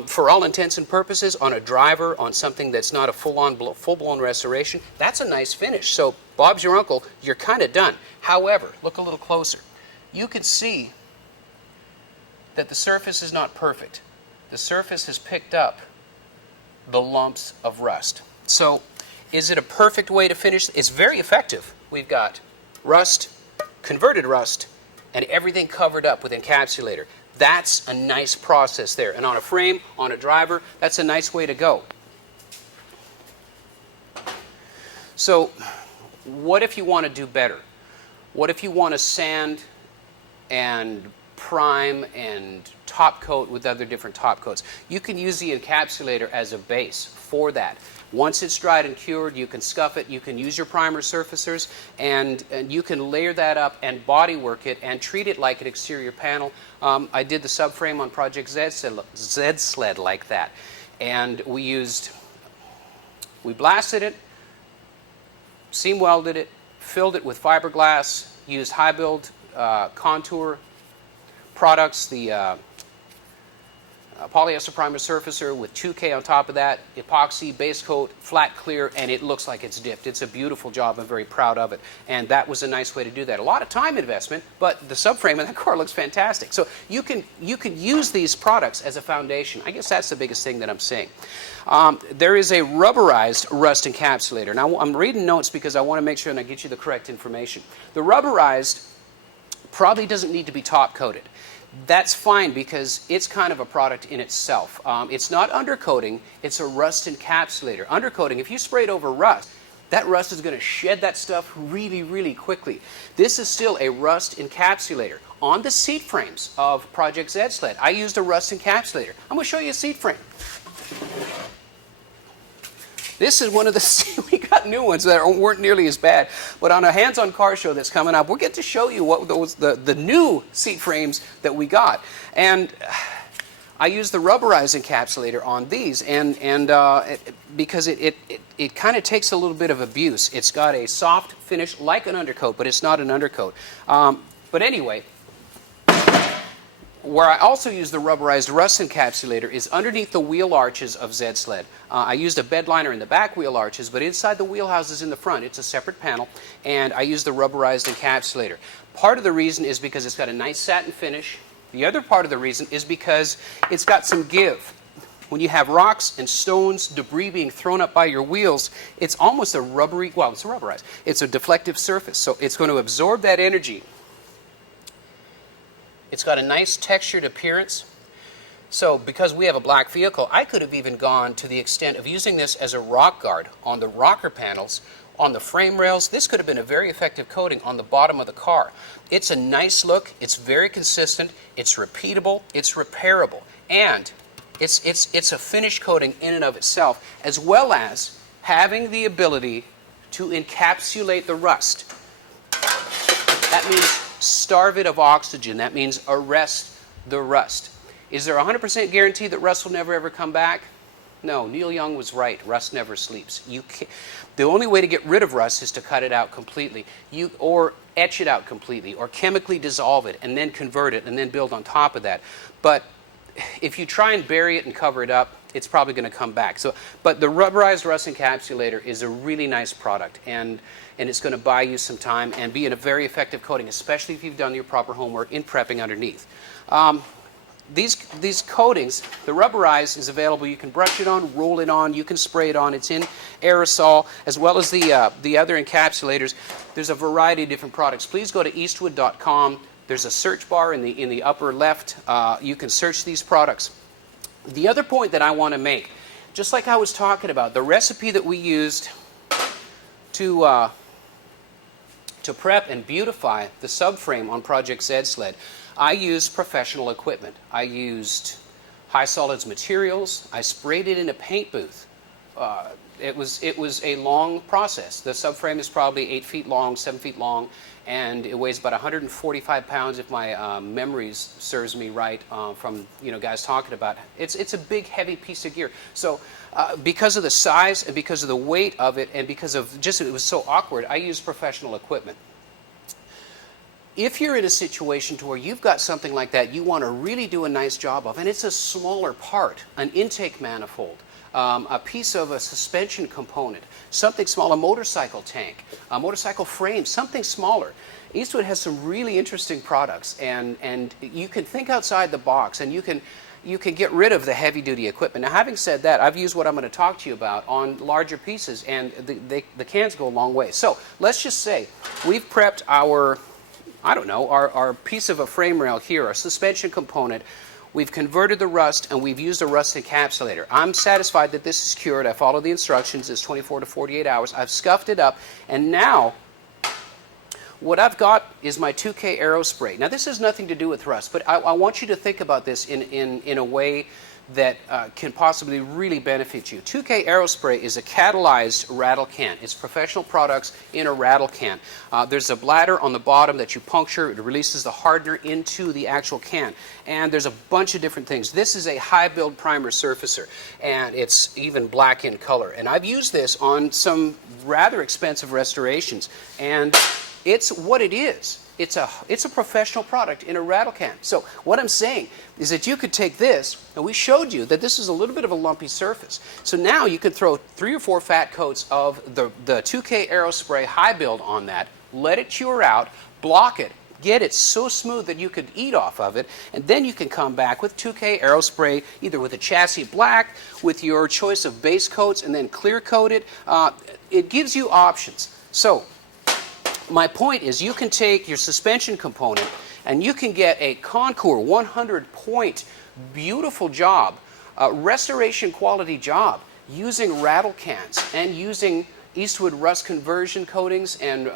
for all intents and purposes, on a driver, on something that's not a full-blown restoration, that's a nice finish. So Bob's your uncle, you're kind of done. However, look a little closer. You can see that the surface is not perfect. The surface has picked up the lumps of rust. So is it a perfect way to finish? It's very effective. We've got rust, converted rust, and everything covered up with encapsulator. That's a nice process there. And on a frame, on a driver, that's a nice way to go. So what if you want to do better? What if you want to sand and prime and top coat with other different top coats. You can use the encapsulator as a base for that. Once it's dried and cured, you can scuff it, you can use your primer surfacers, and you can layer that up and body work it and treat it like an exterior panel. I did the subframe on Project Z-Sled like that. And we blasted it, seam welded it, filled it with fiberglass, used high build contour products, the polyester primer surfacer with 2K on top of that, epoxy, base coat, flat clear, and it looks like it's dipped. It's a beautiful job. I'm very proud of it. And that was a nice way to do that. A lot of time investment, but the subframe of that car looks fantastic. So you can use these products as a foundation. I guess that's the biggest thing that I'm saying. There is a rubberized rust encapsulator. Now, I'm reading notes because I want to make sure that I get you the correct information. The rubberized probably doesn't need to be top coated. That's fine because it's kind of a product in itself. It's not undercoating, it's a rust encapsulator. Undercoating, if you spray it over rust, that rust is going to shed that stuff really, really quickly. This is still a rust encapsulator. On the seat frames of Project Z-Sled, I used a rust encapsulator. I'm going to show you a seat frame. This is one of the, we got new ones that weren't nearly as bad, but on a hands-on car show that's coming up, we'll get to show you what the new seat frames that we got. And I used the rubberized encapsulator on these, because it kind of takes a little bit of abuse. It's got a soft finish like an undercoat, but it's not an undercoat. But anyway, where I also use the rubberized rust encapsulator is underneath the wheel arches of Z-Sled. I used a bed liner in the back wheel arches, but inside the wheel houses in the front, it's a separate panel, and I used the rubberized encapsulator. Part of the reason is because it's got a nice satin finish. The other part of the reason is because it's got some give. When you have rocks and stones, debris being thrown up by your wheels, it's almost a rubbery, well, it's a rubberized. It's a deflective surface, so it's going to absorb that energy. It's got a nice textured appearance. So because we have a black vehicle, I could have even gone to the extent of using this as a rock guard on the rocker panels, on the frame rails. This could have been a very effective coating on the bottom of the car. It's a nice look, it's very consistent, it's repeatable, it's repairable, and it's a finish coating in and of itself, as well as having the ability to encapsulate the rust. That means starve it of oxygen. That means arrest the rust. Is there a 100% guarantee that rust will never ever come back? No, Neil Young was right. Rust never sleeps. The only way to get rid of rust is to cut it out completely, or etch it out completely, or chemically dissolve it, and then convert it, and then build on top of that. But if you try and bury it and cover it up, it's probably going to come back. But the rubberized rust encapsulator is a really nice product, and it's going to buy you some time and be a very effective coating, especially if you've done your proper homework in prepping underneath. These coatings, the rubberized is available. You can brush it on, roll it on, you can spray it on. It's in aerosol, as well as the other encapsulators. There's a variety of different products. Please go to eastwood.com. There's a search bar in the upper left. You can search these products. The other point that I want to make, just like I was talking about, the recipe that we used to prep and beautify the subframe on Project Z-Sled, I used professional equipment. I used high solids materials. I sprayed it in a paint booth. It was a long process. The subframe is probably 8 feet long, 7 feet long, and it weighs about 145 pounds if my memories serves me right from guys talking about it. It's a big, heavy piece of gear. So because of the size and because of the weight of it and because of just it was so awkward, I used professional equipment. If you're in a situation to where you've got something like that you want to really do a nice job of, and it's a smaller part, an intake manifold, a piece of a suspension component, something small, a motorcycle tank, a motorcycle frame, something smaller. Eastwood has some really interesting products, and you can think outside the box, and you can get rid of the heavy-duty equipment. Now, having said that, I've used what I'm going to talk to you about on larger pieces, and the cans go a long way. So let's just say we've prepped our piece of a frame rail here, our suspension component. We've converted the rust, and we've used a rust encapsulator. I'm satisfied that this is cured. I followed the instructions. It's 24 to 48 hours. I've scuffed it up, and now what I've got is my 2K Aero Spray. Now this has nothing to do with rust, but I want you to think about this in a way that can possibly really benefit you. 2K Aero Spray is a catalyzed rattle can. It's professional products in a rattle can. There's a bladder on the bottom that you puncture. It releases the hardener into the actual can. And there's a bunch of different things. This is a high build primer surfacer, and it's even black in color. And I've used this on some rather expensive restorations, and it's what it is. It's a professional product in a rattle can. So what I'm saying is that you could take this, and we showed you that this is a little bit of a lumpy surface. So now you could throw 3 or 4 fat coats of the 2K Aero Spray high build on that, let it cure out, block it, get it so smooth that you could eat off of it, and then you can come back with 2K Aero Spray, either with a chassis black, with your choice of base coats, and then clear coat it. It gives you options. So my point is, you can take your suspension component and you can get a Concours 100-point beautiful job, restoration quality job, using rattle cans and using Eastwood rust conversion coatings and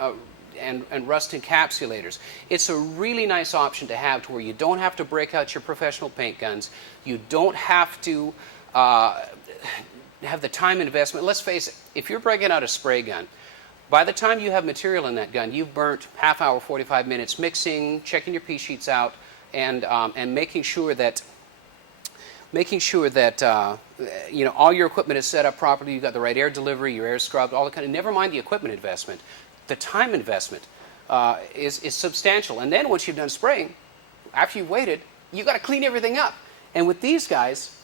rust encapsulators. It's a really nice option to have, to where you don't have to break out your professional paint guns. You don't have to have the time investment. Let's face it, if you're breaking out a spray gun, by the time you have material in that gun, you've burnt half hour, 45 minutes mixing, checking your P sheets out, and making sure that you know, all your equipment is set up properly. You've got the right air delivery, your air scrubbed, all the kind of. Never mind the equipment investment, the time investment is substantial. And then once you've done spraying, after you've waited, you've got to clean everything up. And with these guys,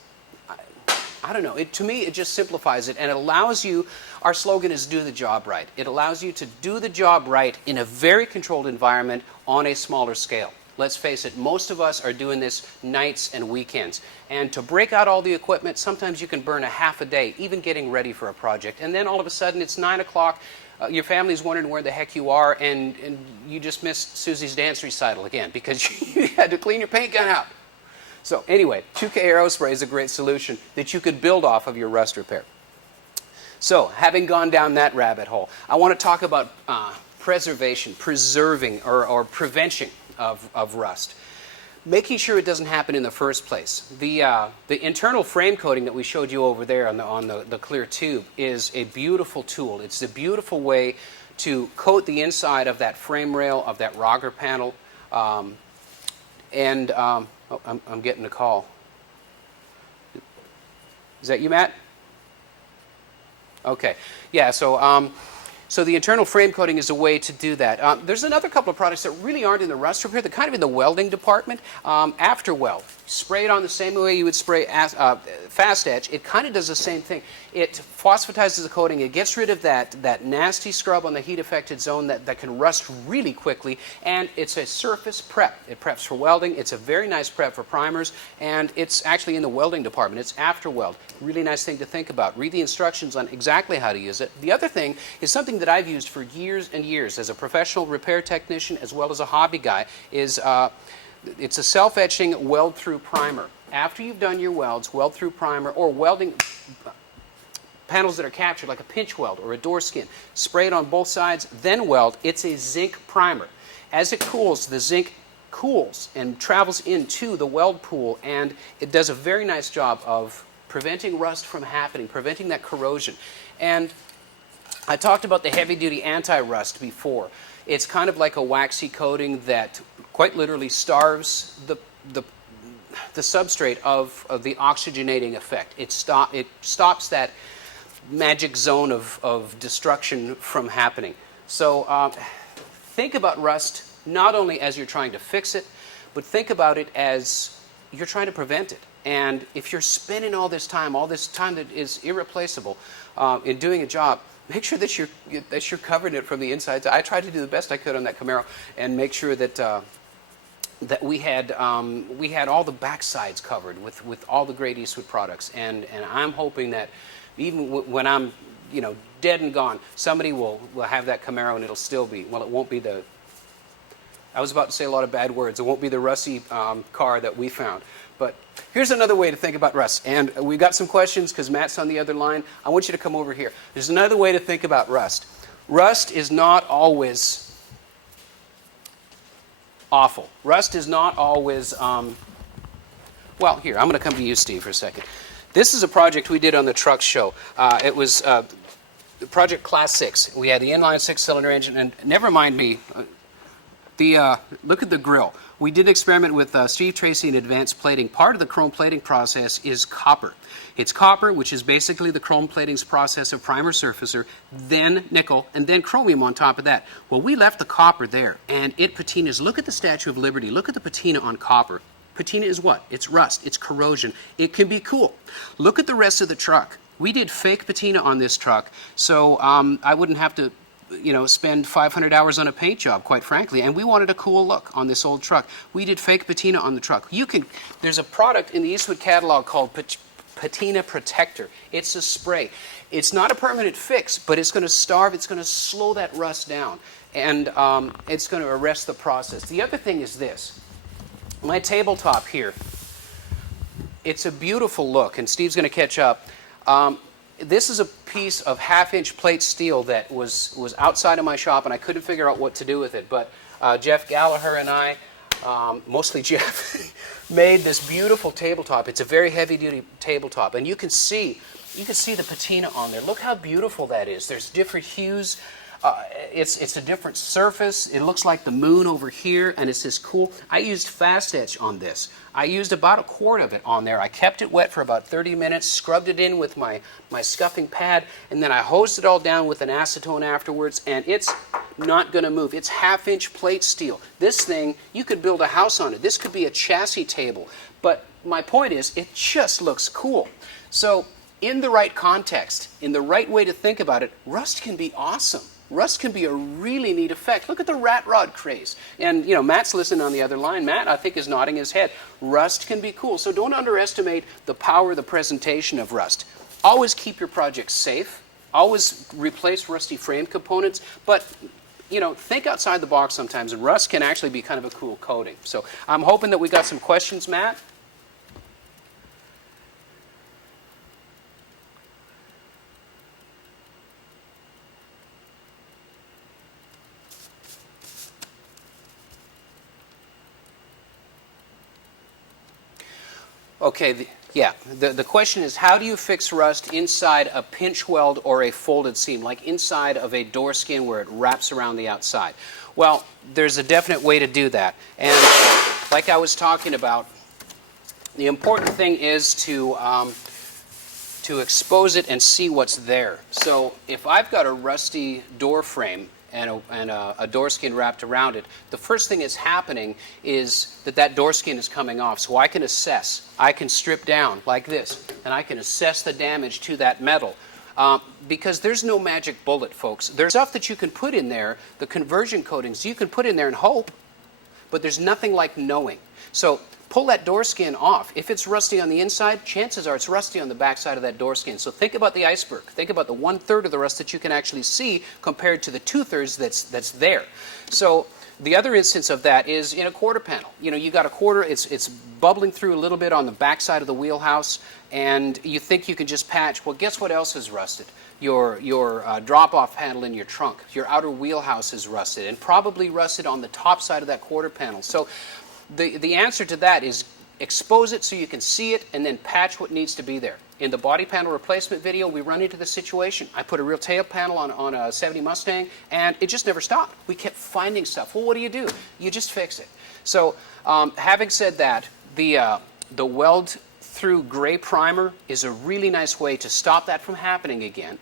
I don't know. To me, it just simplifies it, and it allows you. Our slogan is "Do the job right." It allows you to do the job right in a very controlled environment on a smaller scale. Let's face it, most of us are doing this nights and weekends. And to break out all the equipment, sometimes you can burn a half a day, even getting ready for a project. And then all of a sudden, it's 9 o'clock. Your family's wondering where the heck you are, and you just missed Susie's dance recital again because you had to clean your paint gun out. So anyway, 2K Aero Spray is a great solution that you could build off of your rust repair. So, having gone down that rabbit hole, I want to talk about preserving or prevention of rust. Making sure it doesn't happen in the first place. The internal frame coating that we showed you over there on the clear tube is a beautiful tool. It's a beautiful way to coat the inside of that frame rail, of that rocker panel, Oh, I'm getting a call. Is that you, Matt? Okay. Yeah, so the internal frame coating is a way to do that. There's another couple of products that really aren't in the rust repair. They're kind of in the welding department. After weld. Spray it on the same way you would spray Fast Etch. It kind of does the same thing. It phosphatizes the coating. It gets rid of that nasty scrub on the heat-affected zone that can rust really quickly. And it's a surface prep. It preps for welding. It's a very nice prep for primers. And it's actually in the welding department. It's after weld. Really nice thing to think about. Read the instructions on exactly how to use it. The other thing is something that I've used for years and years as a professional repair technician as well as a hobby guy is it's a self-etching weld-through primer. After you've done your welds, weld-through primer, or welding panels that are captured, like a pinch weld or a door skin, spray it on both sides, then weld. It's a zinc primer. As it cools, the zinc cools and travels into the weld pool, and it does a very nice job of preventing rust from happening, preventing that corrosion. And I talked about the heavy-duty anti-rust before. It's kind of like a waxy coating that quite literally starves the substrate of the oxygenating effect. It stops that magic zone of destruction from happening. So think about rust not only as you're trying to fix it, but think about it as you're trying to prevent it. And if you're spending all this time that is irreplaceable in doing a job, make sure that you're covering it from the inside. I tried to do the best I could on that Camaro and make sure that we had all the backsides covered with all the great Eastwood products. And I'm hoping that even when I'm dead and gone, somebody will have that Camaro and it'll still be, well, it won't be the, I was about to say a lot of bad words, it won't be the rusty car that we found. But here's another way to think about rust. And we've got some questions because Matt's on the other line. I want you to come over here. There's another way to think about rust. Rust is not always awful. Rust is not always, well, here, I'm going to come to you, Steve, for a second. This is a project we did on the truck show. It was Project Class 6. We had the inline 6-cylinder engine, and never mind me, look at the grill. We did an experiment with Steve Tracy in advanced plating. Part of the chrome plating process is copper. It's copper, which is basically the chrome plating's process of primer surfacer, then nickel, and then chromium on top of that. Well, we left the copper there, and it patinas. Look at the Statue of Liberty. Look at the patina on copper. Patina is what? It's rust. It's corrosion. It can be cool. Look at the rest of the truck. We did fake patina on this truck, so I wouldn't have to spend 500 hours on a paint job, quite frankly, and we wanted a cool look on this old truck. We did fake patina on the truck. There's a product in the Eastwood catalog called Patina Protector. It's a spray. It's not a permanent fix, but it's going to slow that rust down, and it's going to arrest the process. The other thing is this. My tabletop here, it's a beautiful look, and Steve's going to catch up. This is a piece of half-inch plate steel that was outside of my shop, and I couldn't figure out what to do with it. But Jeff Gallagher and I, mostly Jeff, made this beautiful tabletop. It's a very heavy-duty tabletop, and you can see the patina on there. Look how beautiful that is. There's different hues. It's a different surface. It looks like the moon over here, and it's this cool. I used Fast Etch on this. I used about a quart of it on there. I kept it wet for about 30 minutes, scrubbed it in with my scuffing pad, and then I hosed it all down with an acetone afterwards, and it's not going to move. It's half-inch plate steel. This thing, you could build a house on it. This could be a chassis table. But my point is, it just looks cool. So in the right context, in the right way to think about it, rust can be awesome. Rust can be a really neat effect. Look at the rat rod craze. And, Matt's listening on the other line. Matt, I think, is nodding his head. Rust can be cool. So don't underestimate the power of the presentation of rust. Always keep your projects safe. Always replace rusty frame components. But, think outside the box sometimes. And rust can actually be kind of a cool coating. So I'm hoping that we got some questions, Matt. Okay, the question is, how do you fix rust inside a pinch weld or a folded seam, like inside of a door skin where it wraps around the outside? Well, there's a definite way to do that. And like I was talking about, the important thing is to expose it and see what's there. So if I've got a rusty door frame and a door skin wrapped around it, the first thing that's happening is that door skin is coming off. So I can assess. I can strip down like this, and I can assess the damage to that metal. Because there's no magic bullet, folks. There's stuff that you can put in there, the conversion coatings, you can put in there and hope, but there's nothing like knowing. So pull that door skin off. If it's rusty on the inside, chances are it's rusty on the back side of that door skin. So think about the iceberg. Think about the 1/3 of the rust that you can actually see compared to the 2/3 that's there. So the other instance of that is in a quarter panel. You got a quarter, it's bubbling through a little bit on the back side of the wheelhouse, and you think you can just patch. Well, guess what else is rusted? Your drop-off panel in your trunk. Your outer wheelhouse is rusted, and probably rusted on the top side of that quarter panel. So the answer to that is expose it so you can see it, and then patch what needs to be there. In the body panel replacement video, we run into the situation. I put a real tail panel on a 70 Mustang, and it just never stopped. We kept finding stuff. Well, what do? You just fix it. So having said that, the weld through gray primer is a really nice way to stop that from happening again.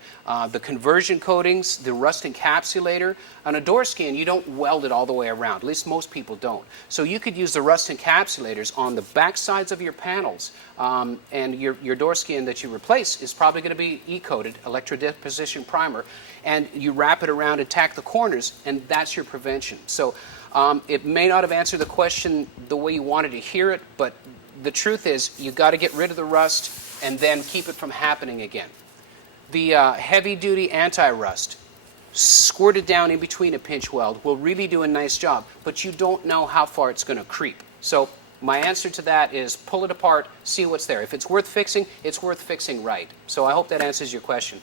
The conversion coatings, the rust encapsulator, on a door skin you don't weld it all the way around, at least most people don't. So you could use the rust encapsulators on the back sides of your panels, and your door skin that you replace is probably going to be E-coated, electrodeposition primer, and you wrap it around and tack the corners, and that's your prevention. So it may not have answered the question the way you wanted to hear it, but the truth is, you've got to get rid of the rust and then keep it from happening again. The heavy-duty anti-rust, squirted down in between a pinch weld, will really do a nice job, but you don't know how far it's going to creep. So my answer to that is pull it apart, see what's there. If it's worth fixing right. So I hope that answers your question.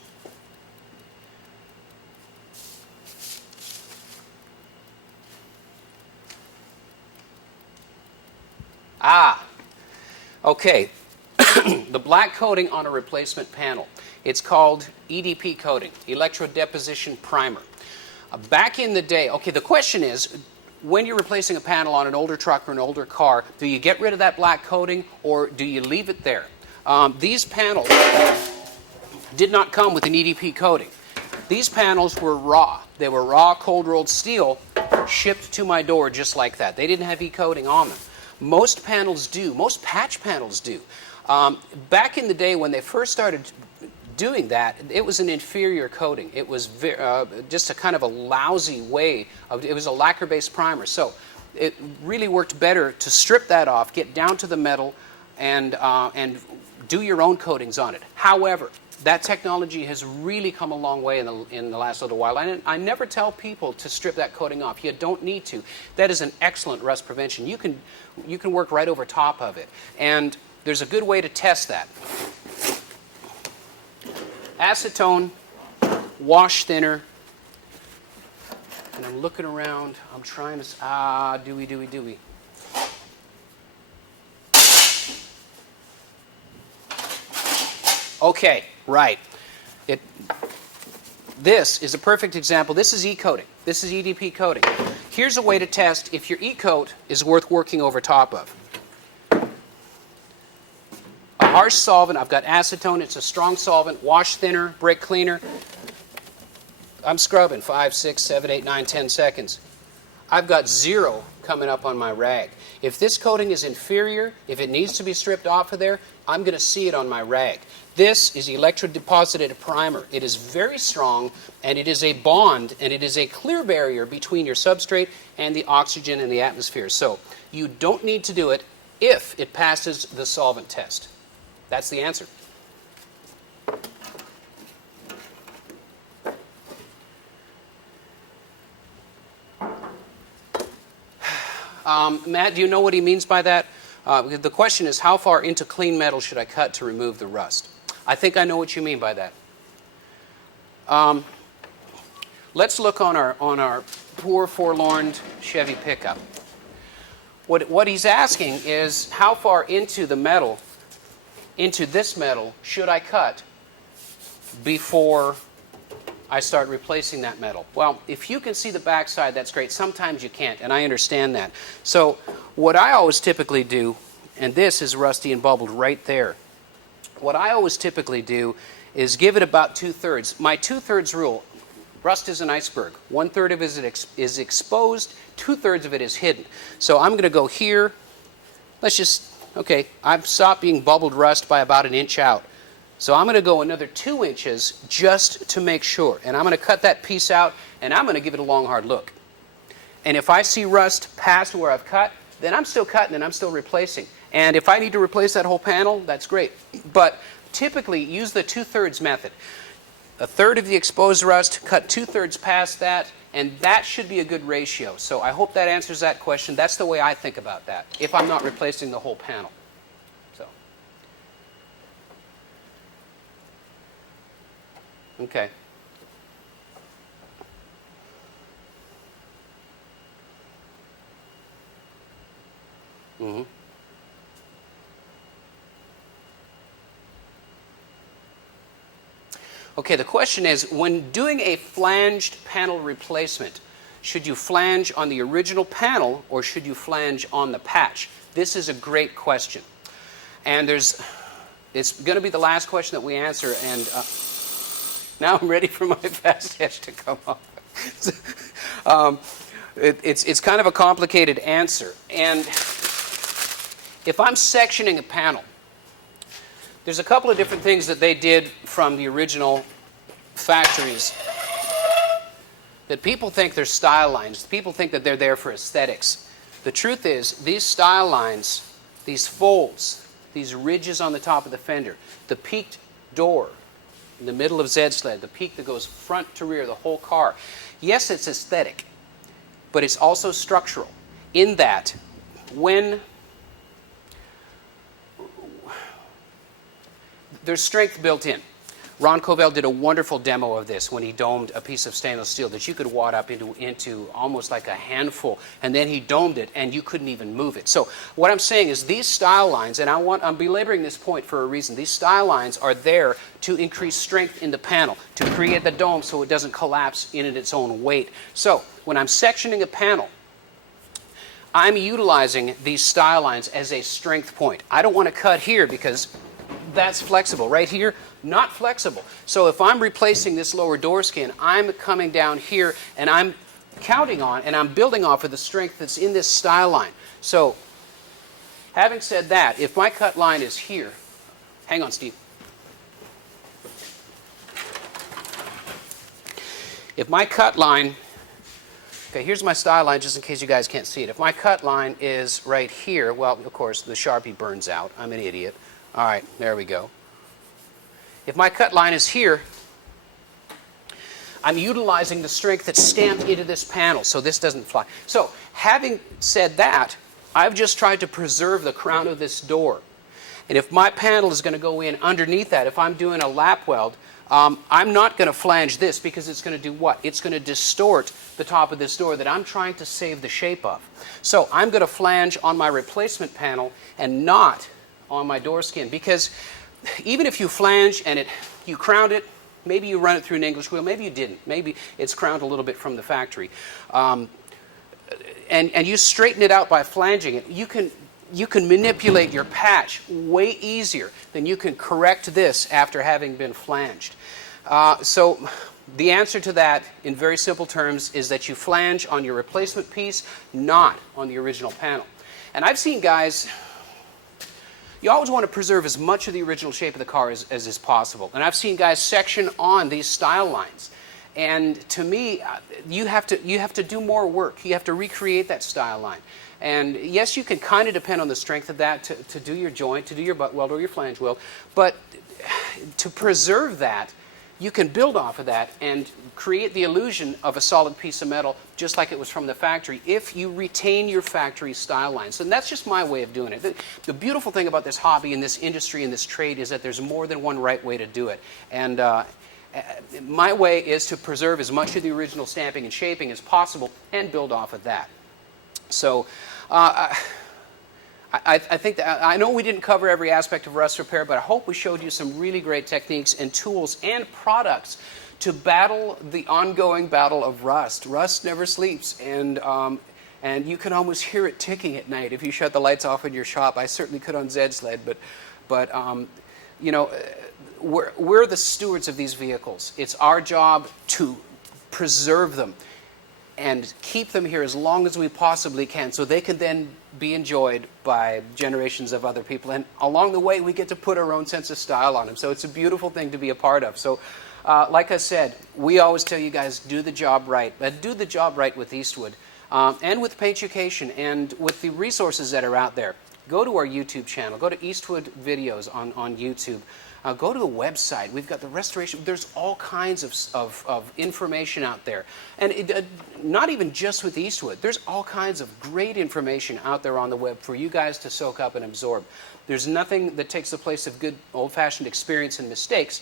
Okay. The black coating on a replacement panel. It's called EDP coating, electrode deposition primer. Back in the day, okay, the question is, when you're replacing a panel on an older truck or an older car, do you get rid of that black coating or do you leave it there? These panels did not come with an EDP coating. These panels were raw. They were raw cold rolled steel shipped to my door just like that. They didn't have e-coating on them. Most panels do. Most patch panels do. Back in the day when they first started doing that, it was an inferior coating. It was just a kind of a lousy way of, it was a lacquer-based primer. So it really worked better to strip that off, get down to the metal, and do your own coatings on it. However, that technology has really come a long way in the last little while. I never tell people to strip that coating off. You don't need to. That is an excellent rust prevention. You can work right over top of it. And there's a good way to test that. Acetone, wash thinner, and I'm looking around. I'm trying to, dewey. Okay, right. This is a perfect example. This is E-coating. This is EDP coating. Here's a way to test if your E-coat is worth working over top of. A harsh solvent, I've got acetone, it's a strong solvent, wash thinner, brake cleaner. I'm scrubbing 5, 6, 7, 8, 9, 10 seconds. I've got 0 coming up on my rag. If this coating is inferior, if it needs to be stripped off of there, I'm going to see it on my rag. This is electrode deposited primer. It is very strong, and it is a bond, and it is a clear barrier between your substrate and the oxygen in the atmosphere. So you don't need to do it if it passes the solvent test. That's the answer. Matt, do you know what he means by that? The question is, how far into clean metal should I cut to remove the rust? I think I know what you mean by that. Let's look on our poor, forlorn Chevy pickup. What he's asking is, how far into the metal, into this metal, should I cut before I start replacing that metal? Well, if you can see the backside, that's great. Sometimes you can't, and I understand that. So what I always typically do, and this is rusty and bubbled right there, what I always typically do is give it about 2/3. My 2/3 rule, rust is an iceberg. 1/3 of it is exposed, 2/3 of it is hidden. So I'm going to go here. Let's just, okay, I've stopped being bubbled rust by about 1 inch out. So I'm going to go another 2 inches just to make sure. And I'm going to cut that piece out, and I'm going to give it a long, hard look. And if I see rust past where I've cut, then I'm still cutting and I'm still replacing. And if I need to replace that whole panel, that's great. But typically, use the 2/3 method. 1/3 of the exposed rust, cut 2/3 past that, and that should be a good ratio. So I hope that answers that question. That's the way I think about that, if I'm not replacing the whole panel. So, okay. Mm-hmm. Okay, the question is, when doing a flanged panel replacement, should you flange on the original panel or should you flange on the patch? This is a great question. And it's going to be the last question that we answer, and now I'm ready for my Fast Etch to come up. It's kind of a complicated answer. And if I'm sectioning a panel, there's a couple of different things that they did from the original factories that people think they're style lines. People think that they're there for aesthetics. The truth is, these style lines, these folds, these ridges on the top of the fender, the peaked door in the middle of Z-sled, the peak that goes front to rear, the whole car. Yes, it's aesthetic, but it's also structural in that when there's strength built in. Ron Covell did a wonderful demo of this when he domed a piece of stainless steel that you could wad up into almost like a handful, and then he domed it and you couldn't even move it. So what I'm saying is these style lines, and I'm belaboring this point for a reason, these style lines are there to increase strength in the panel, to create the dome so it doesn't collapse in its own weight. So when I'm sectioning a panel, I'm utilizing these style lines as a strength point. I don't want to cut here because that's flexible. Right here, not flexible. So if I'm replacing this lower door skin, I'm coming down here and I'm counting on and I'm building off of the strength that's in this style line. So having said that, if my cut line is here, hang on, Steve. If my cut line, okay, here's my style line just in case you guys can't see it. If my cut line is right here, well, of course, the Sharpie burns out. I'm an idiot. All right, there we go. If my cut line is here, I'm utilizing the strength that's stamped into this panel so this doesn't fly. So having said that, I've just tried to preserve the crown of this door. And if my panel is going to go in underneath that, if I'm doing a lap weld, I'm not going to flange this because it's going to do what? It's going to distort the top of this door that I'm trying to save the shape of. So I'm going to flange on my replacement panel and not on my door skin, because even if you flange and you crowned it, maybe you run it through an English wheel, maybe you didn't, maybe it's crowned a little bit from the factory, and you straighten it out by flanging it, you can manipulate your patch way easier than you can correct this after having been flanged. So the answer to that, in very simple terms, is that you flange on your replacement piece, not on the original panel. And I've seen guys, you always want to preserve as much of the original shape of the car as is possible. And I've seen guys section on these style lines. And to me, you have to do more work. You have to recreate that style line. And yes, you can kind of depend on the strength of that to do your joint, to do your butt weld or your flange weld. But to preserve that, you can build off of that and create the illusion of a solid piece of metal just like it was from the factory if you retain your factory style lines. And that's just my way of doing it. The beautiful thing about this hobby and this industry and this trade is that there's more than one right way to do it. And my way is to preserve as much of the original stamping and shaping as possible and build off of that. So I think that, I know we didn't cover every aspect of rust repair, but I hope we showed you some really great techniques and tools and products to battle the ongoing battle of rust. Rust never sleeps, and you can almost hear it ticking at night if you shut the lights off in your shop. I certainly could on Zed's sled, but you know, we're the stewards of these vehicles. It's our job to preserve them and keep them here as long as we possibly can so they can then be enjoyed by generations of other people. And along the way, we get to put our own sense of style on them. So it's a beautiful thing to be a part of. So like I said, we always tell you guys, do the job right. But do the job right with Eastwood and with Paintucation and with the resources that are out there. Go to our YouTube channel. Go to Eastwood videos on YouTube. Go to the website. We've got the restoration. There's all kinds of information out there. And not even just with Eastwood. There's all kinds of great information out there on the web for you guys to soak up and absorb. There's nothing that takes the place of good old-fashioned experience and mistakes,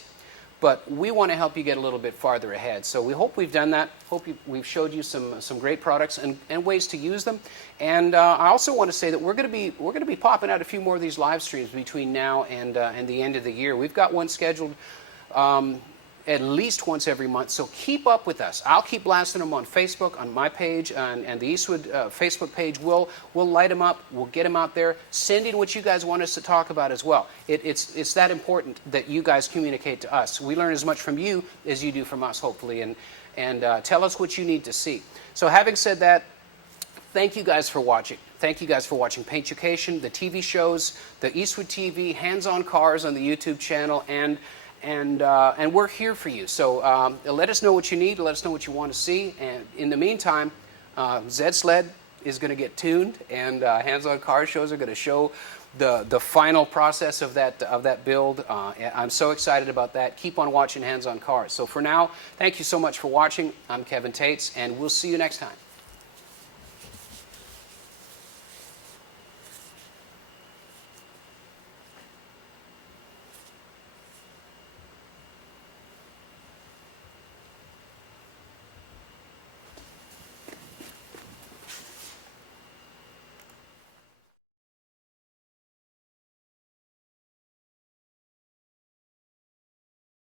but we want to help you get a little bit farther ahead. So we hope we've done that. Hope we've showed you some great products and ways to use them. And I also want to say that we're going to be popping out a few more of these live streams between now and the end of the year. We've got one scheduled at least once every month. So keep up with us. I'll keep blasting them on Facebook, on my page, and the Eastwood Facebook page. We'll light them up. We'll get them out there. Send in what you guys want us to talk about as well. It's that important that you guys communicate to us. We learn as much from you as you do from us, hopefully, and tell us what you need to see. So having said that, thank you guys for watching. Thank you guys for watching Paintucation, the TV shows, the Eastwood TV, Hands-on Cars on the YouTube channel, and we're here for you. So let us know what you need. Let us know what you want to see. And in the meantime, Zed Sled is going to get tuned, and Hands-on Car shows are going to show the final process of that build. I'm so excited about that. Keep on watching Hands-on Cars. So for now, thank you so much for watching. I'm Kevin Tetz, and we'll see you next time.